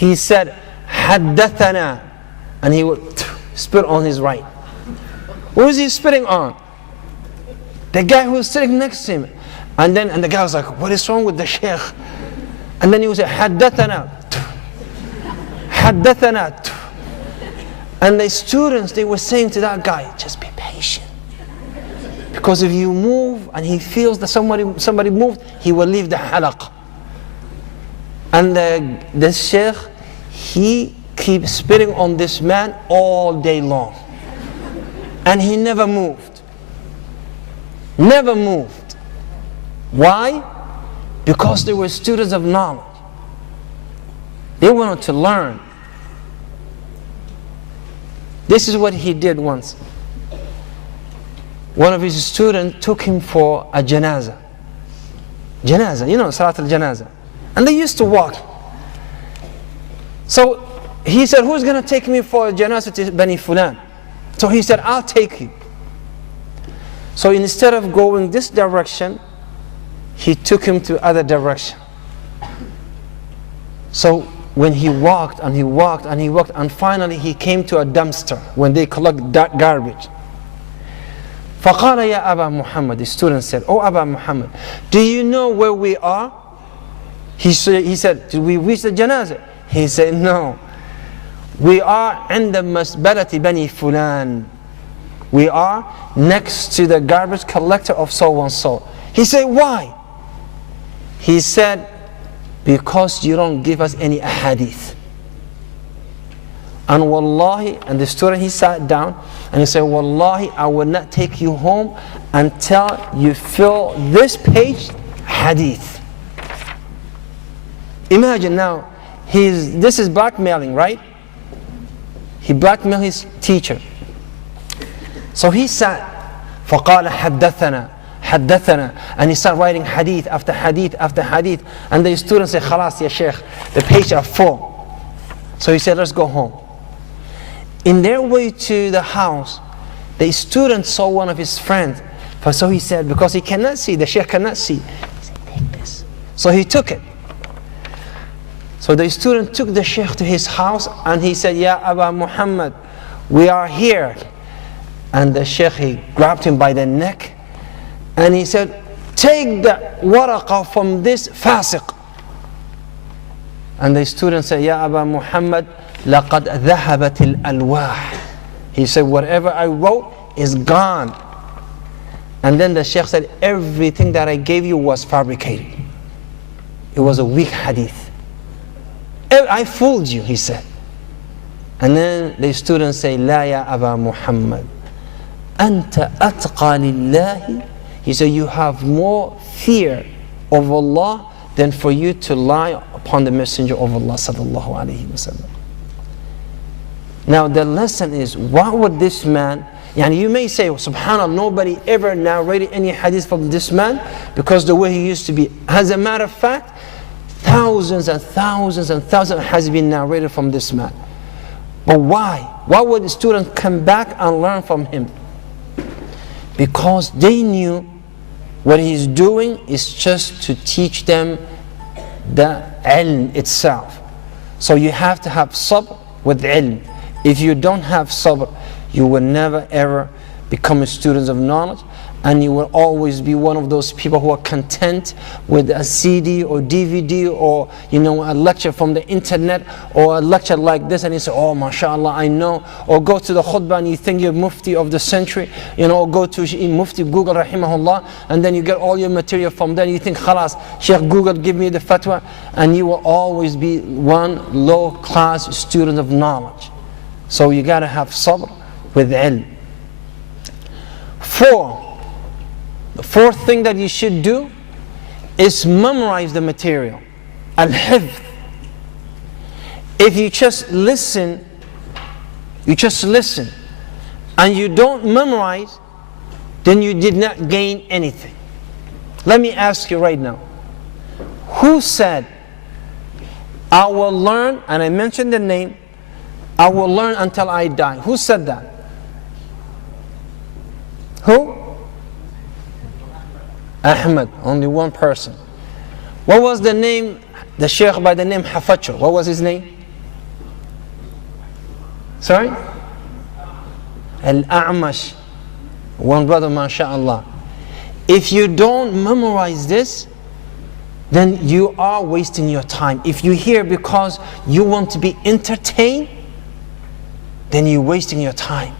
he said, حدثنا, and he would spit on his right. Who is he spitting on? The guy who was sitting next to him. And the guy was like, what is wrong with the sheikh? And then he would say, حدثنا, حدثنا. And the students, they were saying to that guy, just be patient. Because if you move and he feels that somebody moved, he will leave the halaq. And the sheikh, he keeps spitting on this man all day long. And he never moved. Never moved. Why? Because they were students of knowledge. They wanted to learn. This is what he did once. One of his students took him for a janazah. Janazah, you know, Salat al-Janazah. And they used to walk. So he said, who's going to take me for a janazah to Bani Fulan? So he said, I'll take you. So instead of going this direction, he took him to other direction. So when he walked and he walked and he walked, and finally he came to a dumpster when they collect garbage. فَقَالَ يَا أَبَا مُحَمَّدٍ, the student said, oh Aba Muhammad, do you know where we are? He said, did we reach the janazah? He said, no. We are عند مسبلة بني فلان. We are next to the garbage collector of so and so. He said, why? He said, because you don't give us any ahadith. And wallahi, and the student, he sat down and he said, wallahi, I will not take you home until you fill this page hadith. Imagine now, this is blackmailing, right? He blackmailed his teacher. So he sat, فَقَالَ حَدَّثَنَا حَدَّثَنَا, and he started writing hadith after hadith after hadith. And the students said, خلاص ya sheikh, the page are full. So he said, let's go home. In their way to the house, the student saw one of his friends. So he said, because he cannot see, the sheikh cannot see, he said, take this. So he took it. So the student took the sheikh to his house and he said, Ya Aba Muhammad, we are here. And the sheikh, he grabbed him by the neck and he said, take the waraqah from this fasiq. And the student said, Ya Aba Muhammad, لَقَدْ ذَهَبَتِ الْأَلْوَاحِ. He said, whatever I wrote is gone. And then the sheikh said, everything that I gave you was fabricated. It was a weak hadith. I fooled you, he said. And then the students say, La ya Aba Muhammad, Anta atqa lillahi. He said, you have more fear of Allah than for you to lie upon the Messenger of Allah sallallahu alaihi wasallam. Now the lesson is, why would this man, you may say, subhanAllah, nobody ever narrated any hadith from this man because the way he used to be. As a matter of fact, thousands and thousands and thousands has been narrated from this man. But why? Why would the students come back and learn from him? Because they knew what he's doing is just to teach them the ilm itself. So you have to have sabr with ilm. If you don't have sabr, you will never ever become a student of knowledge, and you will always be one of those people who are content with a CD or DVD or a lecture from the internet or a lecture like this, and you say, oh mashallah, I know. Or go to the khutbah and you think you're mufti of the century, or go to Mufti Google rahimahullah, and then you get all your material from there. You think, khalas, Sheikh Google give me the fatwa, and you will always be one low class student of knowledge. So you got to have sabr with ilm. The fourth thing that you should do is memorize the material. Al-hifz. If you just listen, and you don't memorize, then you did not gain anything. Let me ask you right now, who said, I will learn, and I mentioned the name, I will learn until I die? Who said that? Who? Ahmed, only one person. What was the name, the sheikh by the name Hafacho? What was his name? Sorry? Al-A'mash. One brother, mashallah. If you don't memorize this, then you are wasting your time. If you hear because you want to be entertained, then you're wasting your time.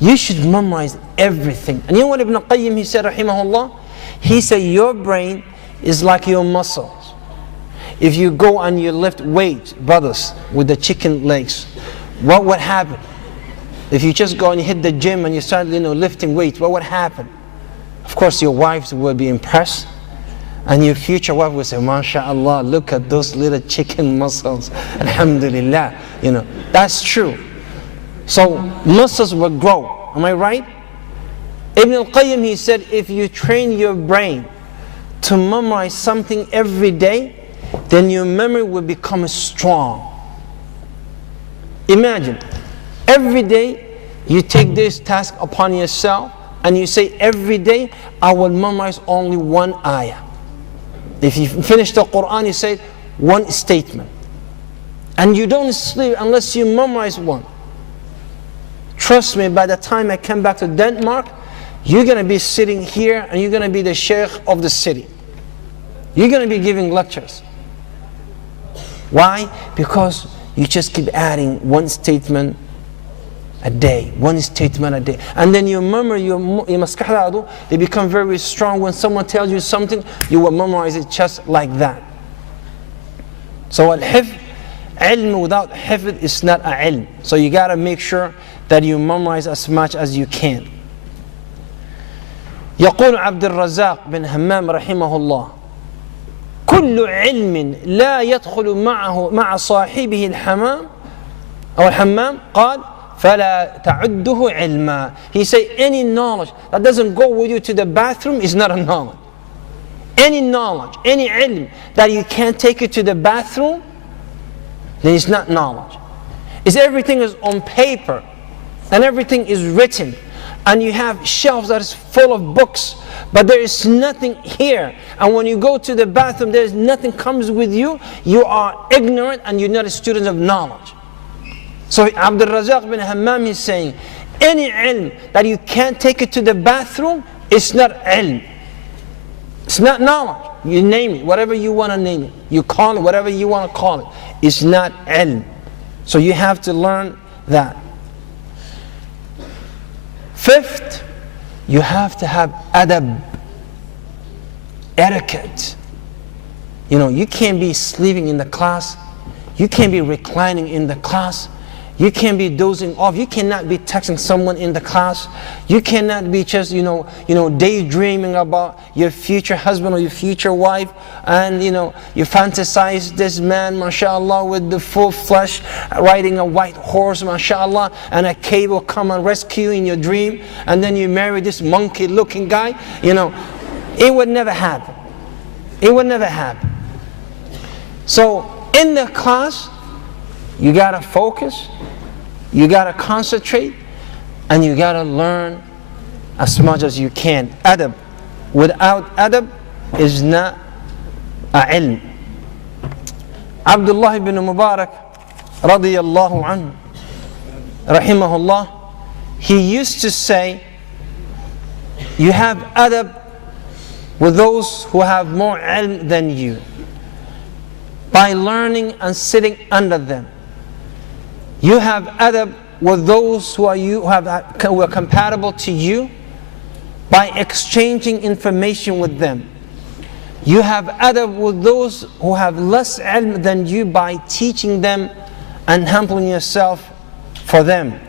You should memorize everything. And you know what Ibn Qayyim, he said, rahimahullah? He said, your brain is like your muscles. If you go and you lift weights, brothers, with the chicken legs, what would happen? If you just go and you hit the gym and you start lifting weights, what would happen? Of course, your wives will be impressed. And your future wife will say, MashaAllah, look at those little chicken muscles. Alhamdulillah. That's true. So muscles will grow. Am I right? Ibn al-Qayyim, he said, if you train your brain to memorize something every day, then your memory will become strong. Imagine, every day you take this task upon yourself and you say, every day I will memorize only one ayah. If you finish the Quran, you say one statement. And you don't sleep unless you memorize one. Trust me, by the time I come back to Denmark, you're going to be sitting here and you're going to be the sheikh of the city. You're going to be giving lectures. Why? Because you just keep adding one statement a day, one statement a day. And then your memory, your maskahradu, they become very strong. When someone tells you something, you will memorize it just like that. So al-hifz, ilm without hifz is not a ilm. So you got to make sure that you memorize as much as you can. يقول عبد الرزاق بن همام رحمه الله: كل علم لا يدخل مع صاحبه الحمام أو الحمام قال فلا تعده علما. He said any knowledge that doesn't go with you to the bathroom is not a knowledge. Any knowledge, any ilm that you can't take it to the bathroom, then it's not knowledge. It's everything is on paper and everything is written, and you have shelves that is full of books, but there is nothing here. And when you go to the bathroom, there is nothing comes with you. You are ignorant and you're not a student of knowledge. So Abdul Razak bin Hammam is saying, any ilm that you can't take it to the bathroom, it's not ilm. It's not knowledge. You name it, whatever you want to name it. You call it whatever you want to call it. It's not ilm. So you have to learn that. Fifth, you have to have adab, etiquette. You can't be sleeping in the class. You can't be reclining in the class. You can't be dozing off. You cannot be texting someone in the class. You cannot be just, daydreaming about your future husband or your future wife. And, you fantasize this man, mashallah, with the full flesh, riding a white horse, mashallah, and a cave will come and rescue you in your dream. And then you marry this monkey-looking guy. It would never happen. It would never happen. So, in the class, you got to focus, you got to concentrate, and you got to learn as much as you can. Adab. Without adab is not a ilm. Abdullah ibn Mubarak radiyallahu anhu, rahimahullah, he used to say, you have adab with those who have more ilm than you, by learning and sitting under them. You have adab with those who are compatible to you, by exchanging information with them. You have adab with those who have less ilm than you, by teaching them and humbling yourself for them.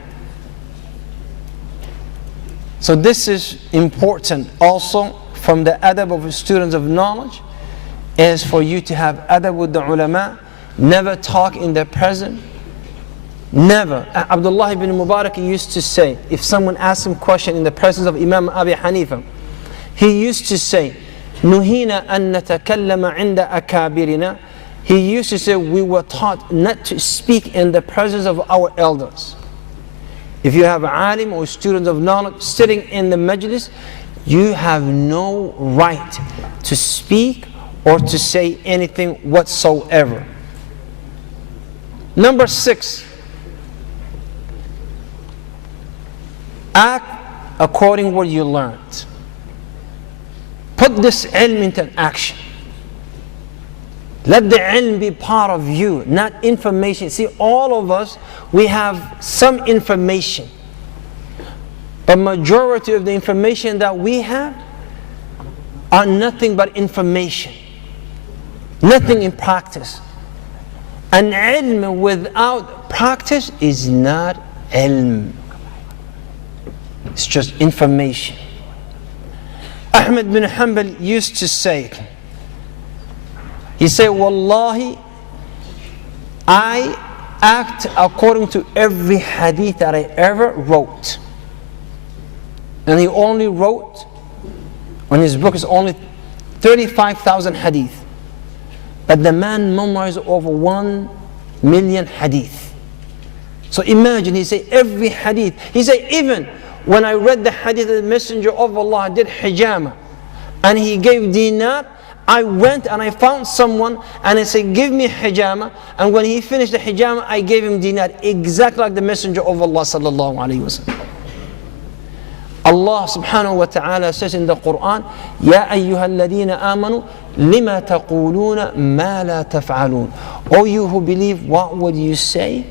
So this is important also from the adab of students of knowledge, is for you to have adab with the ulama. Never talk in their presence. Never. Abdullah ibn Mubarak used to say, if someone asked him a question in the presence of Imam Abi Hanifa, he used to say, Nuhina an natakallama inda akabirina. He used to say, we were taught not to speak in the presence of our elders. If you have alim or students of knowledge sitting in the majlis, you have no right to speak or to say anything whatsoever. Number 6, Act according what you learned. Put this ilm into action. Let the ilm be part of you, not information. See, all of us, we have some information. But majority of the information that we have are nothing but information. Nothing in practice. An ilm without practice is not ilm. It's just information. Ahmed bin Hanbal used to say, he said, Wallahi, I act according to every hadith that I ever wrote. And he only wrote, on his book is only 35,000 hadith. But the man memorized over 1 million hadith. So imagine, he said every hadith. He said even when I read the hadith of the Messenger of Allah did hijama and he gave dinar, I went and I found someone and I said, give me hijama. And when he finished the hijama, I gave him dinar, exactly like the Messenger of Allah sallallahu alaihi wasallam. Allah subhanahu wa ta'ala says in the Quran, Ya ayyuha alladhina amanu, lima taquluna ma la taf'alun. O you who believe, what would you say?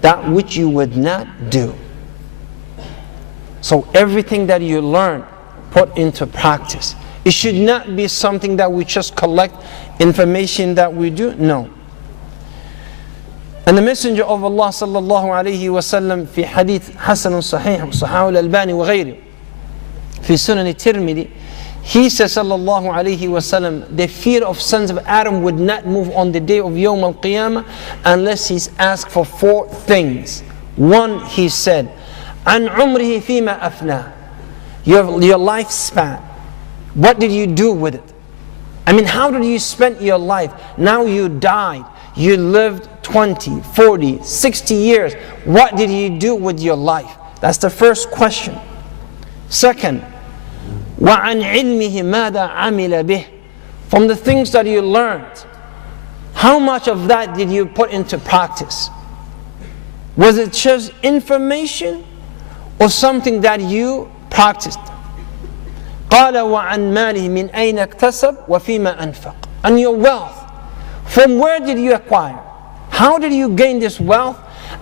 That which you would not do. So everything that you learn, put into practice. It should not be something that we just collect information that we do. No. And the Messenger of Allah sallallahu alayhi wa sallam في حديث حسن صحيح صححه الألباني وغيره في سنن الترمذي, he says sallallahu alayhi wa sallam, the fear of sons of Adam would not move on the day of Yawm al-Qiyamah unless he's asked for 4 things. One, he said, عن عمره فيما أفناه, your lifespan. What did you do with it? I mean, how did you spend your life? Now you died. You lived 20, 40, 60 years. What did you do with your life? That's the first question. Second, وَعَنْ عِلْمِهِ مَاذَا عَمِلَ بِهِ, from the things that you learned, how much of that did you put into practice? Was it just information or something that you practiced? قال وعن ماله من أين اكتسب وفيما أنفق. And your wealth, from where did you acquire? How did you gain this wealth?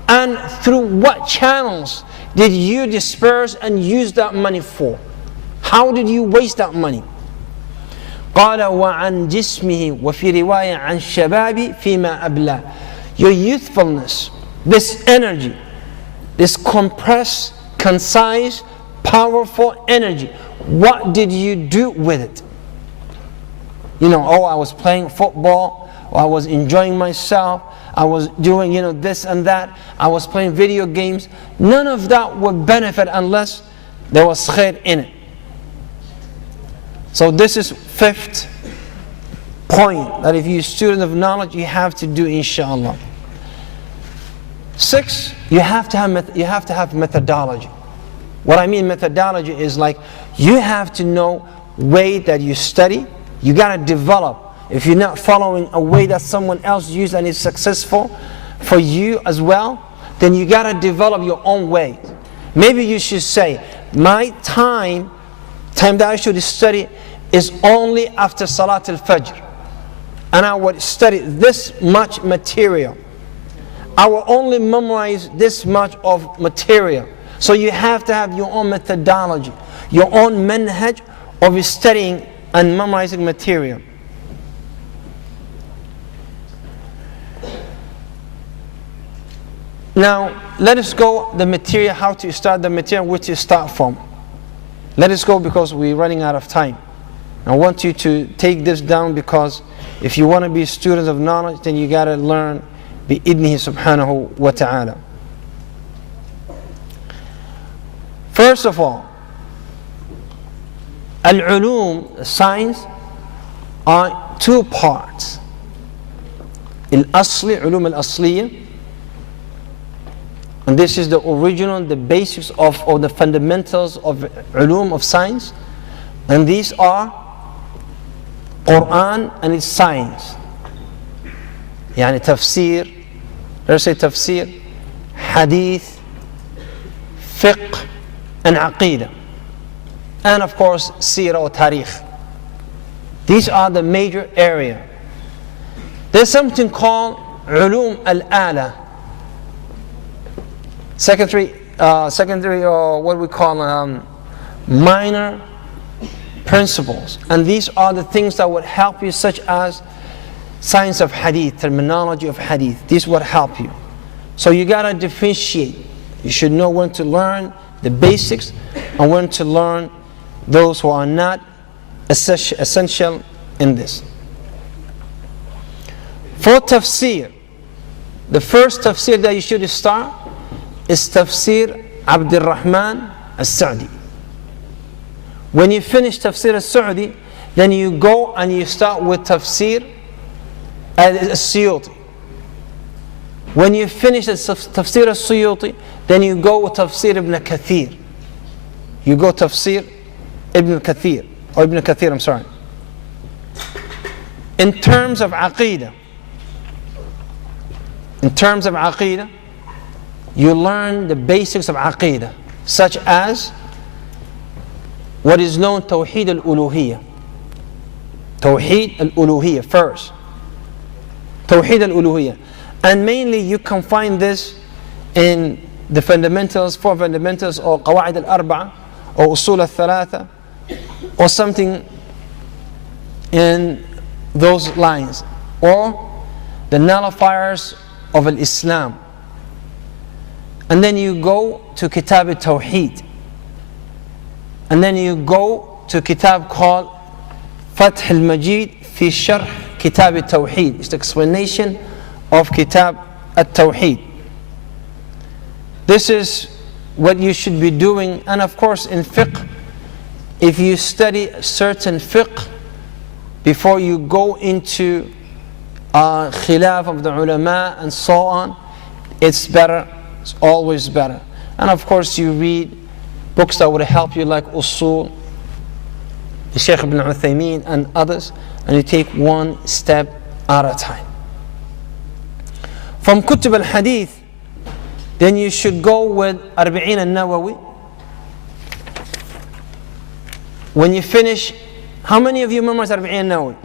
And through what channels did you disperse and use that money for? How did you waste that money? قال وعن جسمه وفي رواية عن شبابي فيما أبلى. Your youthfulness, this energy, this compressed, concise, powerful energy, what did you do with it? You know, oh, I was playing football, or I was enjoying myself, I was doing, this and that, I was playing video games. None of that would benefit unless there was khair in it. So this is 5th point, that if you're a student of knowledge, you have to do, inshallah. 6, you have to have methodology. What I mean methodology is like, you have to know way that you study. You got to develop. If you're not following a way that someone else used and is successful for you as well, then you got to develop your own way. Maybe you should say, my time that I should study is only after Salat al-Fajr. And I would study this much material. I will only memorize this much of material. So you have to have your own methodology, your own manhaj of studying and memorizing material. Now, let us go the material, how to start the material, where to start from. Let us go because we're running out of time. I want you to take this down, because if you want to be a student of knowledge, then you got to learn bi-idnihi subhanahu wa ta'ala. First of all, al-ulum, science, are 2 parts. Al-asli, ulum al-asliya, and this is the original, the basics of, or the fundamentals of ulum of science. And these are Quran and its science. Yani tafsir, let's say tafsir, hadith, fiqh, and Aqidah. And of course, Seerah or Tarikh. These are the major area. There's something called Ulum al-Ala. Secondary, or what we call minor principles. And these are the things that would help you, such as science of hadith, terminology of hadith. These would help you. So you gotta differentiate. You should know when to learn the basics and when to learn those who are not essential in this. For tafsir, the first tafsir that you should start is tafsir Abdul Rahman al-Sa'di. When you finish tafsir al-Sa'di, then you go and you start with tafsir al-Suyuti. When you finish the tafsir al-Suyuti, then you go with tafsir Ibn Kathir. You go tafsir Ibn Kathir, or Ibn Kathir, I'm sorry. In terms of Aqidah, you learn the basics of Aqidah, such as what is known Tawheed al-Uluhiyya. Tawheed al-Uluhiyya first. Tawheed al-Uluhiyya. And mainly you can find this in the fundamentals, 4 fundamentals, or Qawa'id al-Arba'a, or Usul al-Thalatha, or something in those lines, or the nullifiers of Islam. And then you go to Kitab al-Tawheed, and then you go to a kitab called Fath al-Majid fi Sharh Kitab al-Tawheed. It's the explanation of Kitab al-Tawheed. This is what you should be doing. And of course in fiqh, if you study certain fiqh before you go into khilaf of the ulama and so on, it's better, it's always better. And of course you read books that would help you, like Usul, the Sheikh ibn Uthaymeen and others, and you take one step at a time. From Kutub al-Hadith, then you should go with Arba'in al-Nawawi. When you finish, how many of you memorize Arba'in al-Nawawi?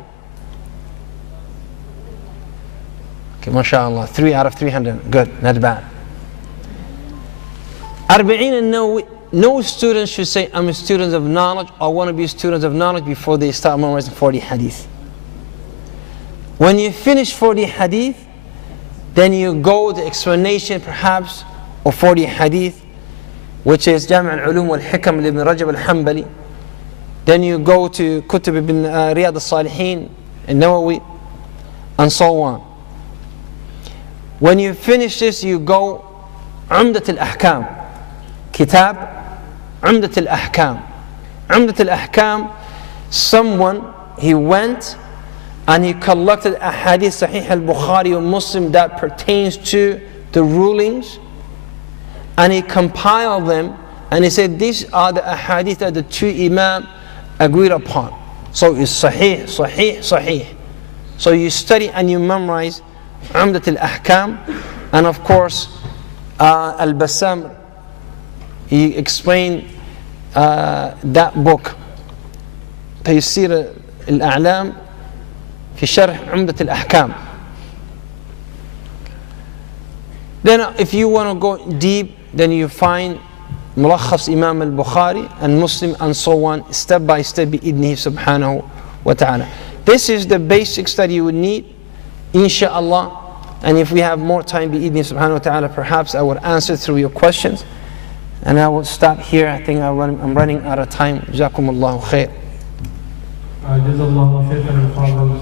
Okay, mashallah, 3 out of 300, good, not bad. Arba'in al-Nawawi, no student should say, I'm a student of knowledge, or want to be students of knowledge before they start memorizing 40 hadith. When you finish 40 hadith, then you go the explanation perhaps of 40 hadith, which is Jami' al-Ulum wal-Hikam ibn Rajab al-Hanbali. Then you go to Kutub ibn Riyad al-Salihin, al-Nawawi, and so on. When you finish this, you go Umdat al-Ahkam, Kitab Umdat al-Ahkam. Umdat al-Ahkam, someone, he went and he collected a hadith Sahih al-Bukhari or Muslim that pertains to the rulings, and he compiled them, and he said these are the ahadith that the 2 Imam agreed upon. So it's Sahih, Sahih, Sahih. So you study and you memorize Umdat al-Ahkam. And of course Al-Bassam, he explained that book, Taysir al-A'lam fi Sharh Umdat al-Ahkam. Then if you want to go deep, then you find Mulakhas Imam al-Bukhari and Muslim and so on, step by step, bi'idnihi subhanahu wa ta'ala. This is the basics that you would need, insha'Allah. And if we have more time, bi'idnihi subhanahu wa ta'ala, perhaps I would answer through your questions. And I will stop here. I think I'm running out of time. Jazakumullahu khair. Jazakallahu khairan.